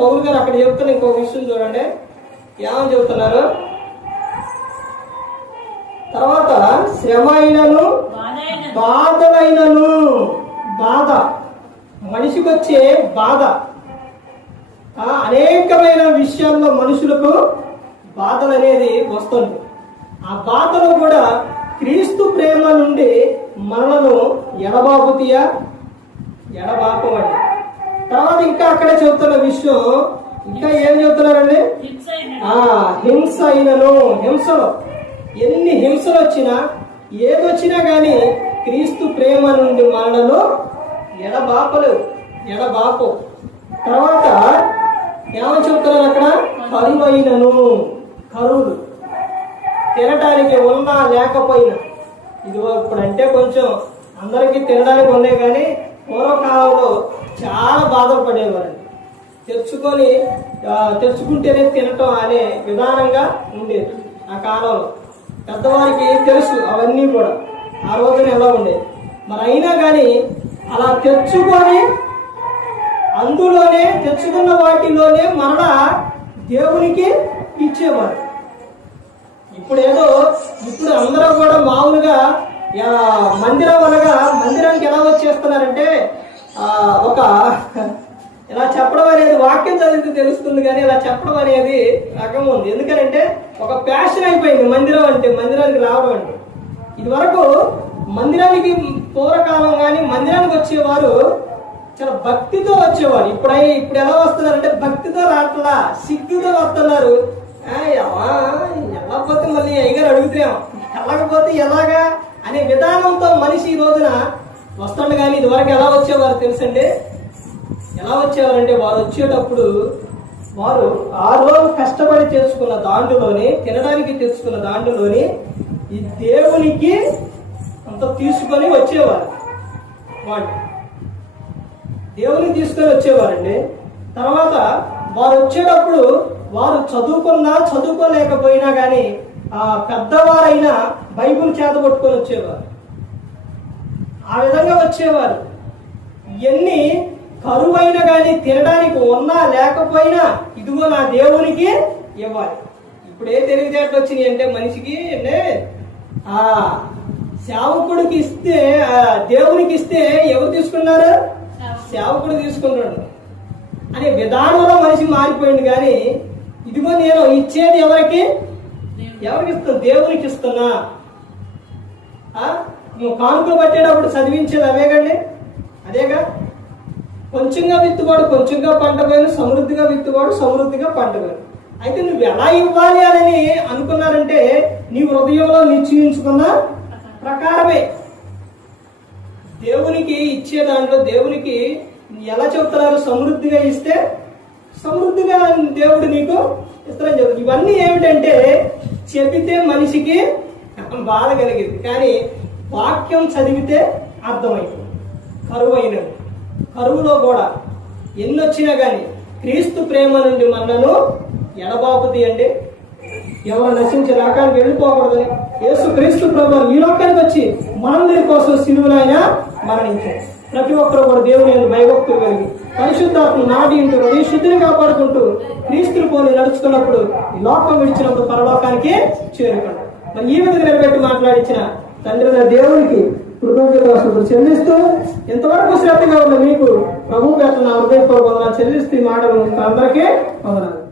పౌరు గారు అక్కడ చెప్తున్న ఇంకో విషయం చూడండి. ఏమని చెబుతున్నారు? తర్వాత శ్రమ అయినను బాధలైనను బాధ. మనిషికి వచ్చే బాధ. అనేకమైన విషయాల్లో మనుషులకు బాధలు అనేది వస్తుంది. ఆ బాధలు కూడా క్రీస్తు ప్రేమ నుండి మనలను ఎడబాపుతీయ? ఎడబాపమండి తర్వాత ఇంకా అక్కడ చెబుతున్న విషయం ఇంకా ఏం చెబుతున్నారండి? ఆ హింస అయినను హింసలు. ఎన్ని హింసలు వచ్చినా ఏదొచ్చినా గాని క్రీస్తు ప్రేమ నుండి మనలను ఎడబాపలు ఎడబాపు. తర్వాత ఏమని చెప్తున్నారు అక్కడ? కరువైనను కరువులు తినడానికి ఉన్నా లేకపోయినా. ఇది ఇప్పుడు అంటే కొంచెం అందరికీ తినడానికి ఉన్నాయి కానీ పూర్వకాలంలో చాలా బాధలు పడేవారండి తెచ్చుకొని తెచ్చుకుంటేనే తినటం అనే విధానంగా ఉండేది ఆ కాలంలో. పెద్దవారికి తెలుసు అవన్నీ కూడా. ఆ రోజున ఎలా ఉండేది? మరి అయినా కానీ అలా తెచ్చుకొని అందులోనే తెచ్చుకున్న వాటిలోనే మరలా దేవునికి ఇచ్చేవారు. ఇప్పుడు ఏదో ఇప్పుడు అందరూ కూడా మామూలుగా మందిరం అనగా మందిరానికి ఎలా వచ్చేస్తున్నారంటే ఒక ఇలా చెప్పడం అనేది వాక్యం చదివితే తెలుస్తుంది కానీ ఇలా చెప్పడం అనేది రకం ఉంది. ఎందుకంటే ఒక ప్యాషన్ అయిపోయింది మందిరం అంటే మందిరానికి రావడం అంటే. ఇది వరకు మందిరానికి పూర్వకాలం కానీ మందిరానికి వచ్చేవారు చాలా భక్తితో వచ్చేవారు. ఇప్పుడు ఇప్పుడు ఎలా వస్తున్నారంటే భక్తితో రావట్లా సిగ్గుతో వస్తున్నారు. ఎలా పోతే మళ్ళీ అయ్యగారు అడుగుతాం వెళ్ళకపోతే ఎలాగా? అనే విధానంతో మనిషి ఈ రోజున వస్తాడు కానీ ఇదివరకు ఎలా వచ్చేవారు తెలుసండి? ఎలా వచ్చేవారంటే వారు వచ్చేటప్పుడు వారు ఆ రోజు కష్టపడి తెచ్చుకున్న దాండులోని తినడానికి తెచ్చుకున్న దాండులోని ఈ దేవునికి అంత తీసుకొని వచ్చేవారు. వాళ్ళు దేవుని తీసుకొని వచ్చేవారండి. తర్వాత వారు వచ్చేటప్పుడు వారు చదువుకున్నా చదువుకోలేకపోయినా కానీ ఆ పెద్దవారైనా బైబుల్ చేత పట్టుకొని వచ్చేవారు. ఆ విధంగా వచ్చేవారు. ఎన్ని కరువైన కానీ తినడానికి ఉన్నా లేకపోయినా ఇదిగో నా దేవునికి ఇవ్వాలి. ఇప్పుడు ఏ తెలివితేటలు వచ్చినాయి అంటే మనిషికి అంటే ఆ సేవకుడికి ఇస్తే ఆ దేవునికి ఇస్తే ఎవరు తీసుకున్నారు? సేవకుడు తీసుకున్నాడు అనే విధానంలో మనిషి మారిపోయింది కానీ ఇదిగో నేను ఇచ్చేది ఎవరికి? ఎవరికి ఇస్తున్నా దేవునికి ఇస్తున్నా నువ్వు కానుకలు పట్టేటప్పుడు చదివించేది అవేగండి అదేగా? కొంచెంగా విత్తువాడు కొంచెంగా పంట పోయిన సమృద్ధిగా విత్తువాడు సమృద్ధిగా పంట పోయిన. అయితే నువ్వు ఎలా ఇవ్వాలి అని అనుకున్నారంటే నీ హృదయంలో నిశ్చయించుకున్న ప్రకారమే. దేవునికి ఇచ్చే దాంట్లో దేవునికి ఎలా చెప్తున్నారు? సమృద్ధిగా ఇస్తే సమృద్ధిగా దేవుడు నీకు ఇస్తారని చెప్తారు ఇవన్నీ ఏమిటంటే చెబితే మనిషికి బాధ కలిగింది. కానీ వాక్యం చదివితే అర్థమైంది కరువు అయినది కరువులో కూడా ఎన్ని వచ్చినా కానీ క్రీస్తు ప్రేమ నుండి మనను ఎడబాపుది అండి ఎవరు నశించే లోకానికి వెళ్ళిపోకూడదని. యేసు క్రీస్తు ప్రభు ఈ లోకానికి వచ్చి మనందరి కోసం సిలువను ఆయన మరణించాడు. ప్రతి ఒక్కరు కూడా దేవుని యందు భయభక్తులు కలిగి పరిశుద్ధాత్మ నాటి ఇంటూ హృదయ శుద్ధిని కాపాడుకుంటూ క్రీస్తులు పోలి నడుచుకున్నప్పుడు ఈ లోకం విడిచినప్పుడు పరలోకానికి చేరుకుంటాడు మరి ఈ విధంగా నిలబెట్టి మాట్లాడించిన తండ్రి దేవునికి కృతజ్ఞతలు చెల్లిస్తూ ఎంతవరకు శ్రద్ధగా ఉన్న మీకు ప్రభు పేట నా హృదయపూర్వక చెల్లిస్తూ ఈ మాటలు అందరికీ వందనాలు.